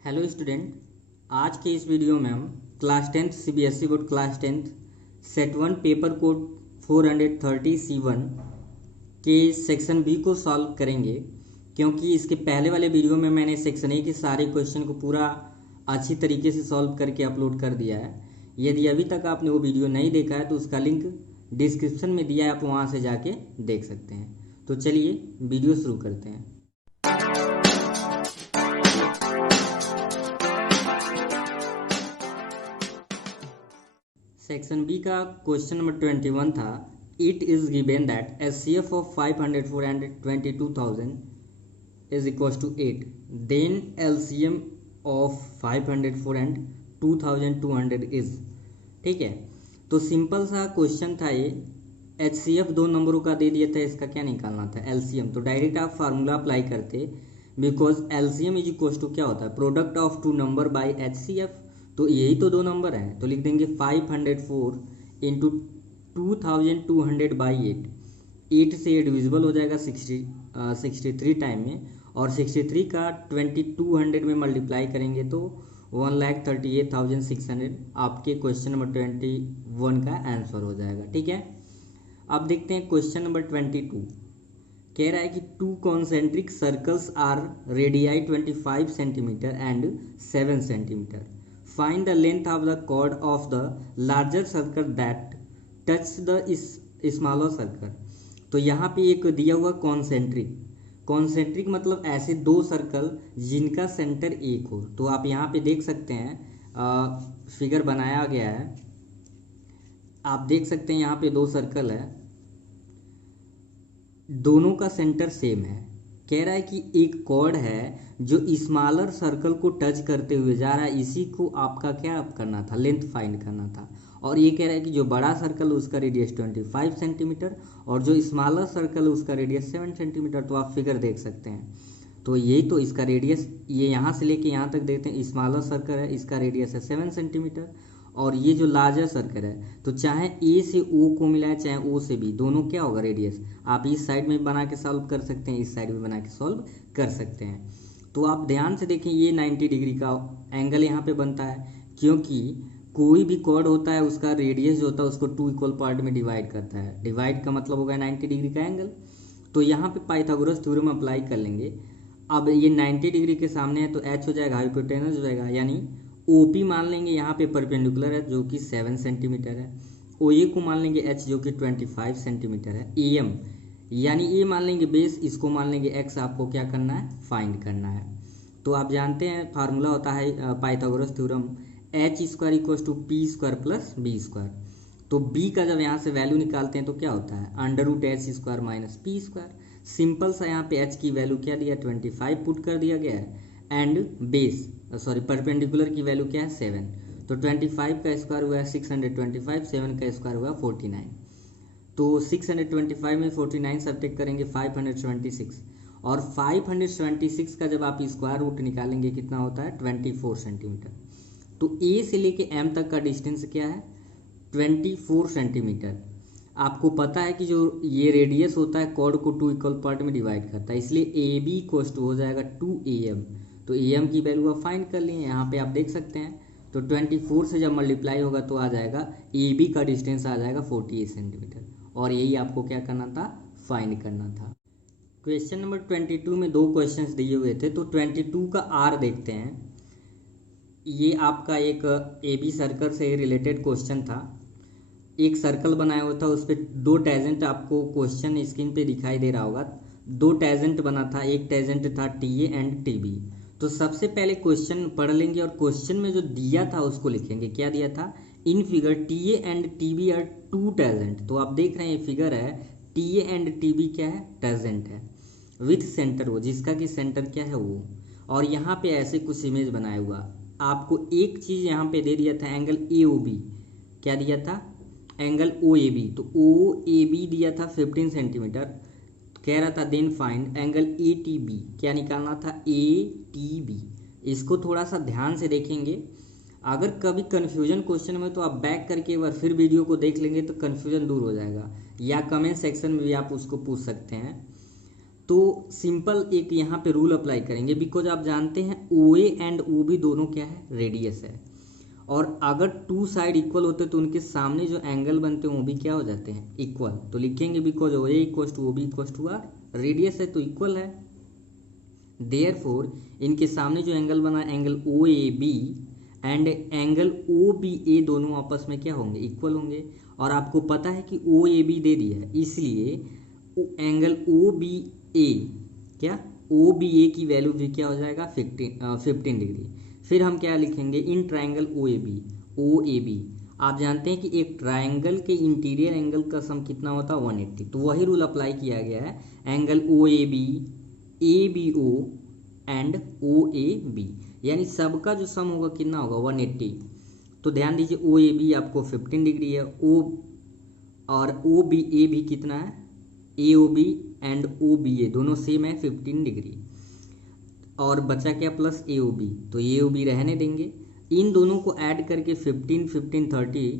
Hello student, आज के इस वीडियो में हम class 10th CBSE board class 10th set 1 paper code 430 C1 के सेक्शन बी को सॉल्व करेंगे। क्योंकि इसके पहले वाले वीडियो में मैंने सेक्शन ए के सारे क्वेश्चन को पूरा अच्छी तरीके से सॉल्व करके अपलोड कर दिया है। यदि अभी तक आपने वो वीडियो नहीं देखा है तो उसका लिंक डिस्क्रिप्शन में दिया है, आप वहाँ से जाके देख सकते हैं। तो चलिए वीडियो शुरू करते हैं। सेक्शन बी का क्वेश्चन नंबर 21 था। It is given that HCF of 504 and 22,000 is equals to 8, then LCM of 504 and 2,200 is। ठीक है, तो सिंपल सा क्वेश्चन था ये। एचसीएफ दो नंबरों का दे दिया था, इसका क्या निकालना था एलसीएम। तो डायरेक्ट आप फार्मूला अप्लाई करते, because LCM is equal to क्या होता है, product of two number by HCF. तो यही तो दो नंबर हैं, तो लिख देंगे 504 इंटू 2200 बाई 8 से ये डिविजिबल हो जाएगा 63 टाइम में, और 63 का 2200 में मल्टीप्लाई करेंगे तो 1,38,600 आपके क्वेश्चन नंबर 21 का आंसर हो जाएगा। ठीक है, अब देखते हैं क्वेश्चन नंबर 22। कह रहा है कि two concentric circles are radii 25 centimetre and 7 centimetre. Find the length of the chord of the larger circle that touch the smaller circle। तो यहाँ पे एक दिया हुआ कॉन्सेंट्रिक मतलब ऐसे दो सर्कल जिनका सेंटर एक हो। तो आप यहाँ पे देख सकते हैं, फिगर बनाया गया है, आप देख सकते हैं यहाँ पे दो सर्कल है, दोनों का सेंटर सेम है। कह रहा है कि एक कॉर्ड है जो स्मॉलर सर्कल को टच करते हुए जा रहा है, इसी को आपका क्या करना था, लेंथ फाइंड करना था। और ये कह रहा है कि जो बड़ा सर्कल उसका रेडियस 25 सेंटीमीटर और जो स्मॉलर सर्कल उसका रेडियस 7 सेंटीमीटर। तो आप फिगर देख सकते हैं, तो यही तो इसका रेडियस, ये यहाँ से लेके यहाँ तक देखते हैं, स्मॉलर सर्कल है, इसका रेडियस है 7 सेंटीमीटर, और ये जो लार्जर सर्कल है, तो चाहे ए से ओ को मिलाए चाहे ओ से बी, दोनों क्या होगा रेडियस। आप इस साइड में बना के सॉल्व कर सकते हैं, इस साइड में बना के सॉल्व कर सकते हैं। तो आप ध्यान से देखें, ये 90 डिग्री का एंगल यहाँ पे बनता है, क्योंकि कोई भी कॉर्ड होता है उसका रेडियस जो होता है उसको 2 इक्वल पार्ट में डिवाइड करता है। डिवाइड का मतलब होगा 90 डिग्री का एंगल। तो यहाँ पे पाइथागोरस थ्योरम अप्लाई कर लेंगे। अब ये 90 डिग्री के सामने है तो एच हो जाएगा, हाइपोटेनस हो जाएगा, यानी ओपी मान लेंगे यहाँ पे परपेंडिकुलर है जो कि 7 सेंटीमीटर है। ओए को मान लेंगे एच जो कि 25 सेंटीमीटर है। एम यानी ए मान लेंगे बेस, इसको मान लेंगे एक्स। आपको क्या करना है, फाइंड करना है। तो आप जानते हैं फार्मूला होता है Pythagoras theorem, H square equal to P square plus B square. तो बी का जब यहाँ से वैल्यू निकालते हैं तो क्या होता है, under root H square minus P square. Simple सा यहाँ पे एच की वैल्यू क्या दिया, 25 पुट कर दिया गया है, एंड बेस परपेंडिकुलर की वैल्यू क्या है 7। तो 25 का स्क्वायर हुआ है 625, 7 का स्क्वायर हुआ 49। तो 625 में 49 सब्ट्रैक्ट करेंगे 576, और 576 का जब आप स्क्वायर रूट निकालेंगे कितना होता है 24 सेंटीमीटर। तो ए से लेके एम तक का डिस्टेंस क्या है 24 सेंटीमीटर। आपको पता है कि जो ये रेडियस होता है कॉर्ड को 2 इक्वल पार्ट में डिवाइड करता है, इसलिए ए बी कोस्ट हो जाएगा 2am। तो am की वैल्यू आप फाइंड कर लिए, यहाँ पे आप देख सकते हैं। तो 24 से जब मल्टीप्लाई होगा तो आ जाएगा ए बी का डिस्टेंस आ जाएगा 48 सेंटीमीटर, और यही आपको क्या करना था, फाइंड करना था। क्वेश्चन नंबर 22 में दो क्वेश्चंस दिए हुए थे, तो 22 का आर देखते हैं। ये आपका एक ए बी सर्कल से रिलेटेड क्वेश्चन था। एक सर्कल बनाया हुआ था, उस पर दो टेजेंट आपको क्वेश्चन स्क्रीन पे दिखाई दे रहा होगा। दो टेजेंट बना था, एक टेजेंट था T A and T B. तो सबसे पहले क्वेश्चन पढ़ लेंगे और क्वेश्चन में जो दिया था उसको लिखेंगे। क्या दिया था, in figure T A and T B are two tangent. तो आप देख रहे हैं ये फिगर है, T A and T B क्या है, टेजेंट है विथ सेंटर वो, जिसका कि सेंटर क्या है वो। और यहाँ पे ऐसे कुछ इमेज बनाया हुआ। आपको एक चीज यहाँ पे दे दिया था, एंगल ए ओ बी। क्या दिया था, एंगल ओ ए बी। तो ओ ए बी दिया था 15 सेंटीमीटर। कह रहा था then find angle A T B. क्या निकालना था, ए टी बी। इसको थोड़ा सा ध्यान से देखेंगे। अगर कभी कन्फ्यूजन क्वेश्चन में तो आप बैक करके एक बार फिर वीडियो को देख लेंगे तो कन्फ्यूजन दूर हो जाएगा, या कमेंट सेक्शन में भी आप उसको पूछ सकते हैं। तो सिंपल एक यहाँ पे रूल अप्लाई करेंगे, बिकॉज आप जानते हैं ओ ए एंड ओ बी दोनों क्या है, रेडियस है, और अगर टू साइड इक्वल होते तो उनके सामने जो एंगल बनते हैं वो भी क्या हो जाते हैं, इक्वल। तो लिखेंगे because O A equal to O B equal to R, radius है तो इक्वल है, देयरफॉर इनके सामने जो एंगल बना angle O A B and angle O B A दोनों आपस में क्या होंगे, इक्वल होंगे। और आपको पता है कि ओ ए बी दे दिया है, इसलिए एंगल ओ बी ए क्या, ओ बी ए की वैल्यू भी क्या हो जाएगा, 15 डिग्री। फिर हम क्या लिखेंगे, in triangle O A B आप जानते हैं कि एक ट्राइंगल के इंटीरियर एंगल का सम कितना होता है, 180। तो वही रूल अप्लाई किया गया है, angle O A B O and O A B, यानी सबका जो सम होगा कितना होगा, 180। तो ध्यान दीजिए ओ ए बी आपको 15 डिग्री है, ओ और ओ बी ए भी कितना है, A O B and O B A दोनों सेम है 15 डिग्री, और बचा क्या प्लस ए ओ बी, तो ए ओ बी रहने देंगे। इन दोनों को ऐड करके 15 15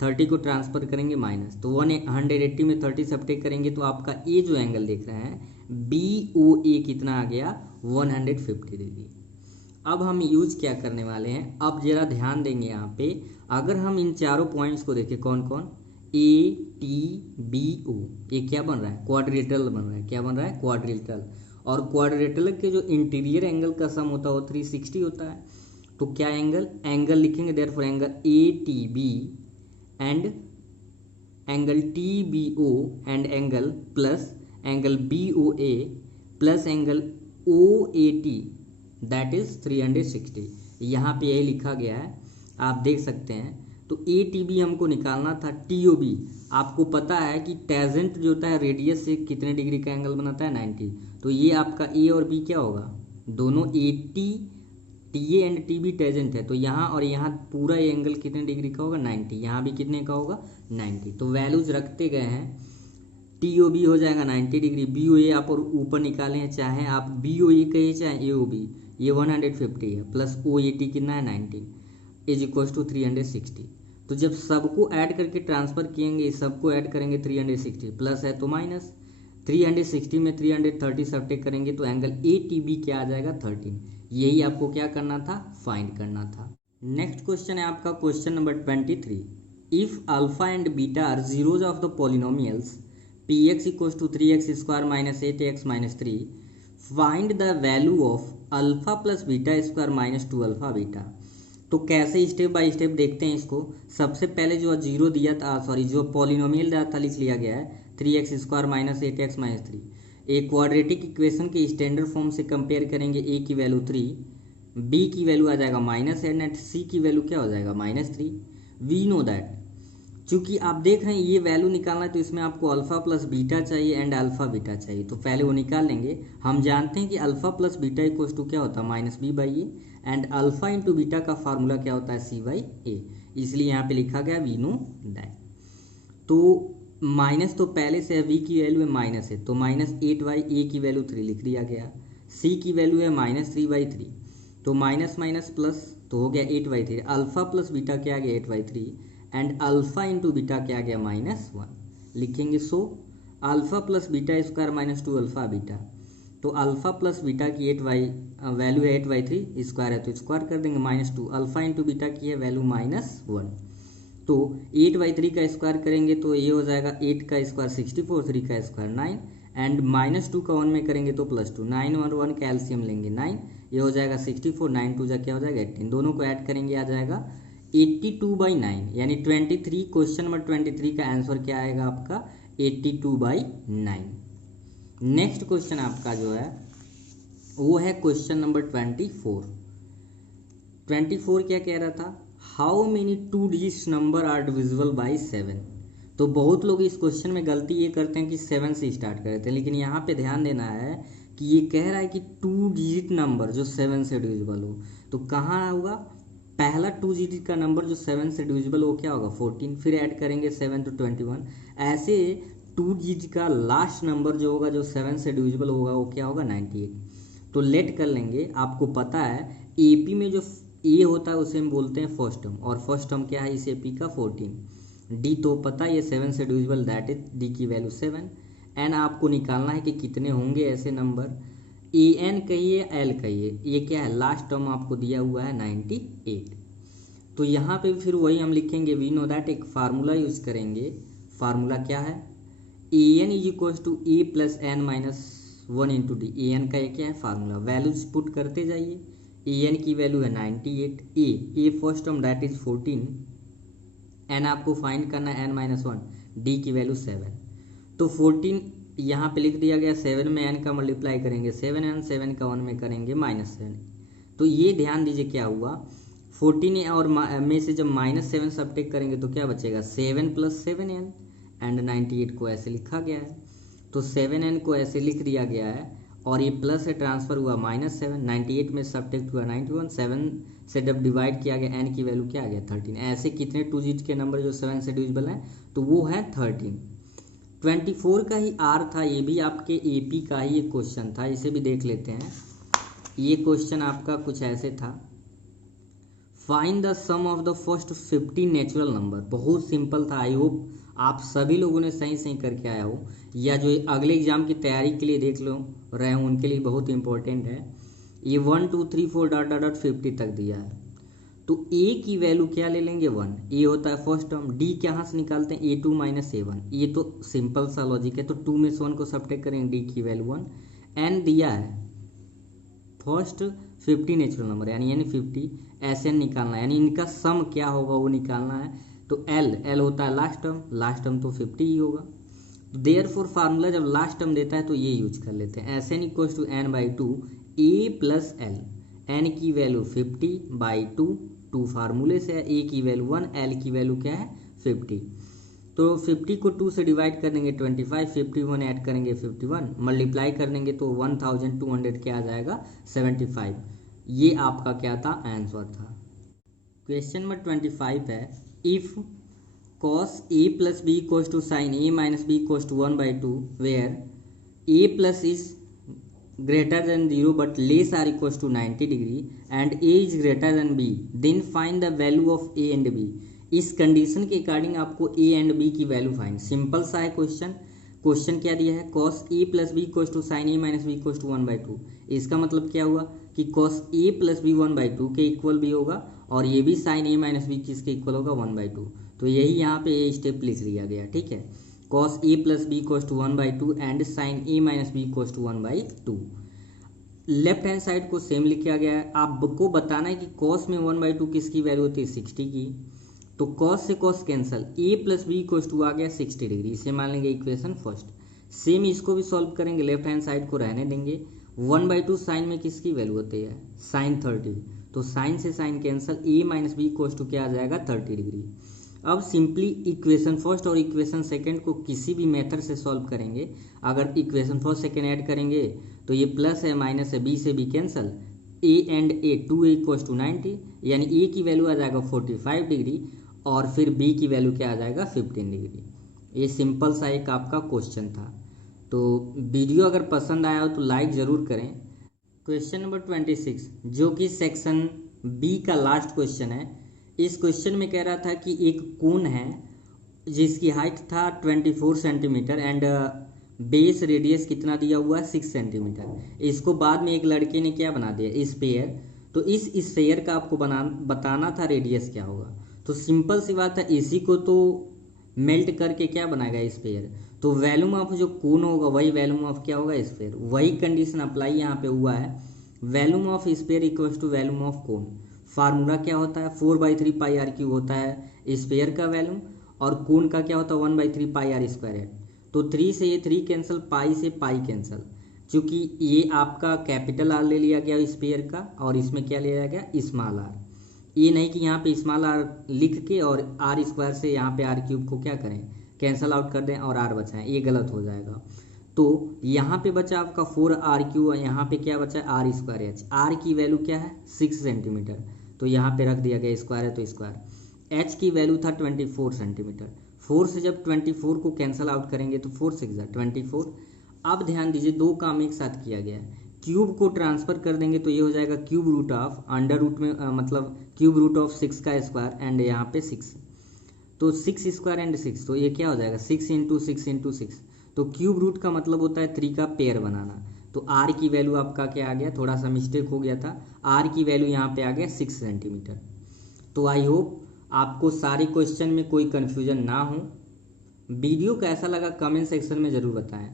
30 को ट्रांसफर करेंगे माइनस, तो 180 में 30 सब्ट्रैक्ट करेंगे तो आपका ए जो एंगल देख रहे हैं बी ओ ए कितना आ गया, 150 डिग्री। अब हम यूज क्या करने वाले हैं, अब जरा ध्यान देंगे यहाँ पे, अगर हम इन चारों पॉइंट्स को देखें कौन कौन, ए टी बी ओ, ये क्या बन रहा है, क्वाड्रिलेटरल बन रहा है, क्या बन रहा है, क्वाड्रिलेटरल। और क्वाड्रिलेटरल के जो इंटीरियर एंगल का सम होता है वो 360 होता है। तो क्या एंगल लिखेंगे, therefore angle A T B and angle T B O and angle plus angle B O A plus angle O A T, that is 360। यहाँ पे यही लिखा गया है, आप देख सकते हैं। तो ए टी बी हमको निकालना था, टी ओ बी आपको पता है कि टेजेंट जो होता है रेडियस से कितने डिग्री का एंगल बनाता है, 90। तो ये आपका ए और बी क्या होगा, दोनों A T A and T B tangent है, तो यहाँ और यहाँ पूरा ये एंगल कितने डिग्री का होगा, 90। यहाँ भी कितने का होगा, 90। तो वैल्यूज रखते गए हैं, टी ओ बी हो जाएगा 90 डिग्री, बी ओ ए आप और ऊपर निकाले हैं, चाहे आप बी ओ ए कहिए चाहे ए ओ बी, ये 150 है, प्लस ओ ए टी कितना है 19 इज इक्वल टू 360। तो जब सबको ऐड करके ट्रांसफर किएंगे, सबको ऐड करेंगे 360, प्लस है तो माइनस, 360 में 330 सब्ट्रैक्ट करेंगे तो एंगल ए टी बी क्या आ जाएगा, 13। यही आपको क्या करना था, फाइंड करना था। नेक्स्ट क्वेश्चन है आपका question number 23, if alpha and beta are zeros of the polynomials P X equal to 3x square minus 8x minus 3, find the value of alpha plus beta square minus 2 alpha beta. तो कैसे step by step देखते हैं इसको। सबसे पहले जो zero दिया था, जो पॉलिनोमियल दिया था लिख लिया गया है, 3x square minus 8x minus 3। एक क्वाड्रेटिक इक्वेशन के स्टैंडर्ड फॉर्म से कंपेयर करेंगे, a की वैल्यू 3, b की वैल्यू आ जाएगा माइनस एंड c की वैल्यू क्या हो जाएगा, माइनस 3। वी नो दैट चूंकि आप देख रहे हैं ये वैल्यू निकालना है तो इसमें आपको अल्फा प्लस बीटा चाहिए एंड अल्फा बीटा चाहिए, तो पहले वो निकाल लेंगे। हम जानते हैं कि alpha plus beta equal to क्या होता है, minus B by A, and alpha into beta का फार्मूला क्या होता है, सी बाई ए, इसलिए यहाँ पे लिखा गया वी नो दैट। तो माइनस तो पहले से है, वी की वैल्यू है माइनस है, तो माइनस 8 बाई ए की वैल्यू 3 लिख दिया गया, सी की वैल्यू है माइनस 3 बाई 3, तो माइनस माइनस प्लस तो हो गया 8 बाई 3, अल्फा प्लस बीटा क्या आ गया 8 by 3 and alpha into beta क्या आ गया -1। लिखेंगे so alpha plus beta square minus 2 alpha beta, तो अल्फा प्लस बीटा की वैल्यू है 8 बाई 3, स्क्वायर है तो स्क्वायर कर देंगे -2, अल्फा इंटू बीटा की है वैल्यू -1, तो 8 बाई 3 का स्क्वायर करेंगे तो ये हो जाएगा 8 का स्क्वायर 64, 3 का स्क्वायर 9 एंड -2 का 1 में करेंगे तो +2, 9 और 1 का एलसीएम लेंगे 9, ये हो जाएगा 64, 9 2 जा क्या हो जाएगा 18, दोनों को ऐड करेंगे आ जाएगा 82/9, यानी 23 क्वेश्चन नंबर 23 का आंसर क्या आएगा आपका 82/9। नेक्स्ट क्वेश्चन आपका जो है वो है क्वेश्चन नंबर 24। 24 क्या कह रहा था, how many 2 digits number are divisible by 7। तो बहुत लोग इस क्वेश्चन में गलती ये करते हैं कि 7 से स्टार्ट करते हैं, लेकिन यहाँ पे ध्यान देना है कि ये कह रहा है कि 2 डिजिट नंबर जो 7 से डिविजिबल हो, तो कहाँ होगा, पहला 2 डिजिट का नंबर जो 7 से डिविजिबल हो क्या होगा 14, फिर ऐड करेंगे 7 तो 21, ऐसे 2 डिजिट का लास्ट नंबर जो होगा जो 7 से डिविजिबल होगा वो क्या होगा 98। तो लेट कर लेंगे, आपको पता है एपी में जो ए होता है उसे हम बोलते हैं फर्स्ट टर्म, और फर्स्ट टर्म क्या है इस एपी का 14। डी तो पता है ये 7 से डिविजिबल, दैट इज डी की वैल्यू 7 एन आपको निकालना है कि कितने होंगे ऐसे नंबर, ए एन कहिए एल कहिए, ये क्या है लास्ट टर्म आपको दिया हुआ है 98। तो यहाँ पे फिर वही हम लिखेंगे, वी नो दैट, एक फार्मूला यूज करेंगे। फार्मूला क्या है, A N is equal to A plus N minus 1 into D. A N का ये क्या है फार्मूला, वैल्यूज पुट करते जाइए। ए एन की वैल्यू है 98, A first term that is 14, N आपको फाइंड करना है एन माइनस 1, डी की वैल्यू 7। तो 14 यहाँ पे लिख दिया गया, 7 में एन का मल्टीप्लाई करेंगे 7n, 7 का 1 में करेंगे -7। तो ये ध्यान दीजिए क्या हुआ, 14 और में से जब -7 सब्ट्रैक्ट करेंगे तो क्या बचेगा, 7 + 7n, एंड 98 को ऐसे लिखा गया है। तो 7n को ऐसे लिख दिया गया है और ये प्लस से ट्रांसफर हुआ -7, 98 में सब्ट्रैक्ट हुआ 91, 7 से जब डिवाइड किया गया एन की वैल्यू क्या आ गया 13। ऐसे कितने 2 डिजिट के नंबर जो 7 से डिविजिबल हैं, तो वो है 13। 24 का ही आर था, ये भी आपके एपी का ही एक क्वेश्चन था, इसे भी देख लेते हैं। ये क्वेश्चन आपका कुछ ऐसे था, find the sum of the first 50 natural number. बहुत सिंपल था, आई होप आप सभी लोगों ने सही सही करके आया हो, या जो अगले एग्जाम की तैयारी के लिए देख लो रहे हो उनके लिए बहुत इंपॉर्टेंट है। ये 1 2 3 4 डॉट डॉट डॉट 50 तक दिया है। तो ए की वैल्यू क्या ले लेंगे 1, ए होता है फर्स्ट टर्म, डी कहाँ से निकालते हैं A2 - A1, ये तो सिंपल सा लॉजिक है। तो 2 में से 1 को सब्ट्रैक्ट करेंगे, डी की वैल्यू 1, एन दिया है फर्स्ट 50 नेचुरल नंबर यानी 50, ऐसे निकालना है, यानी इनका सम क्या होगा वो निकालना है। तो एल होता है लास्ट टर्म तो 50 ही होगा। देयरफॉर फार्मूला जब लास्ट टर्म देता है तो ये यूज कर लेते हैं, S N equals to n/2 A plus L, N की वैल्यू 50/2, 2 फार्मूले से है, ए की वैल्यू 1, एल की वैल्यू क्या है 50। तो 50 को 2 से डिवाइड कर देंगे 25, 51 ऐड करेंगे 51, मल्टीप्लाई कर देंगे तो 1200 क्या आ जाएगा 75। ये आपका क्या था आंसर था। क्वेश्चन नंबर 25 है, if cos a plus b equals to sin a minus b equals to 1/2 where a plus is greater than 0 but less or equals to 90 degree and a is greater than b, then find the value of a and b। इस condition के according आपको a and b की value find. Simple सा है question क्या दिया है, cos a plus b equals to sin a minus b equals to 1/2। इसका मतलब क्या हुआ कि cos a plus b 1/2 के इक्वल भी होगा और ये भी sin a minus b किसके इक्वल होगा 1/2। तो यही यहाँ पे ये स्टेप लिख लिया गया, ठीक है। cos a plus b equals to 1/2 and sin a minus b equals to 1/2। Left hand side को सेम लिखा गया है। आपको बताना है कि cos में 1/2 किसकी वैल्यू होती है 60 की। तो cos से cos cancel, a plus B equals to आ गया 60 डिग्री, इसे मान लेंगे इक्वेशन फर्स्ट। सेम इसको भी सॉल्व करेंगे, लेफ्ट हैंड साइड को रहने देंगे। 1/2 साइन में किसकी वैल्यू होती है sin 30, तो साइन से sine cancel, a minus B equals to क्या आ जाएगा 30 डिग्री। अब सिंपली इक्वेशन फर्स्ट और इक्वेशन सेकंड को किसी भी मेथड से सॉल्व करेंगे। अगर इक्वेशन फर्स्ट सेकंड ऐड करेंगे तो ये प्लस है माइनस है, बी से B cancel, a and a 2a equals to 90, यानी a की वैल्यू आ जाएगा 45 डिग्री और फिर b की वैल्यू क्या आ जाएगा 15 डिग्री। ये सिंपल सा एक आपका क्वेश्चन था। तो वीडियो अगर पसंद आया हो तो लाइक ज़रूर करें। क्वेश्चन नंबर 26 जो कि सेक्शन बी का लास्ट क्वेश्चन है। इस क्वेश्चन में कह रहा था कि एक कोन है जिसकी हाइट था 24 सेंटीमीटर एंड बेस रेडियस कितना दिया हुआ है 6 सेंटीमीटर। इसको बाद में एक लड़के ने क्या बना दिया स्फेयर। तो इस स्फेयर का आपको बताना था रेडियस क्या होगा। तो सिंपल सी बात है, इसी को तो मेल्ट करके क्या बनाएगा स्फेयर। तो वैल्यूम ऑफ जो कोन होगा वही वैल्यूम ऑफ क्या होगा स्फेयर। वही कंडीशन अप्लाई यहाँ पे हुआ है, volume of sphere equals to volume of cone. Formula क्या होता है 4/3 पाई आर क्यूब होता है स्फेयर का वैल्यूम, और कोन का क्या होता है 1/3 पाई आर स्क्वायर है। तो 3 से ये 3 कैंसिल, पाई से पाई कैंसिल, चूँकि ये आपका कैपिटल आर ले लिया गया स्फेयर का और इसमें क्या लिया गया स्मॉल आर। ये नहीं कि यहाँ पे स्मॉल आर लिख के और आर स्क्वायर से यहाँ पे आर क्यूब को क्या करें कैंसल आउट कर दें और आर बचाएं, ये गलत हो जाएगा। तो यहाँ पे बचा आपका 4r3, यहाँ पे क्या बचा आर स्क्वायर एच। आर की वैल्यू क्या है 6 सेंटीमीटर, तो यहाँ पे रख दिया गया स्क्वायर है तो स्क्वायर। एच की वैल्यू था 24 सेंटीमीटर। 4 से जब 24 को कैंसल आउट करेंगे तो 4 6 24। अब ध्यान दीजिए दो काम एक साथ किया गया है। क्यूब को ट्रांसफर कर देंगे तो ये हो जाएगा cube root of under root में मतलब क्यूब रूट ऑफ 6 का स्क्वायर एंड यहाँ पे 6, तो 6 स्क्वायर एंड 6, तो ये क्या हो जाएगा 6 × 6 × 6, तो क्यूब रूट का मतलब होता है 3 का पेयर बनाना। तो आर की वैल्यू आपका क्या आ गया, थोड़ा सा मिस्टेक हो गया था, आर की वैल्यू यहाँ पे आ गया 6 सेंटीमीटर। तो आई होप आपको सारे क्वेश्चन में कोई कन्फ्यूजन ना हो। वीडियो कैसा लगा कमेंट सेक्शन में ज़रूर बताएं,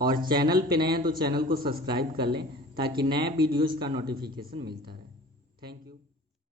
और चैनल पे नए हैं तो चैनल को सब्सक्राइब कर लें ताकि नए वीडियोज़ का नोटिफिकेशन मिलता रहे। Thank you.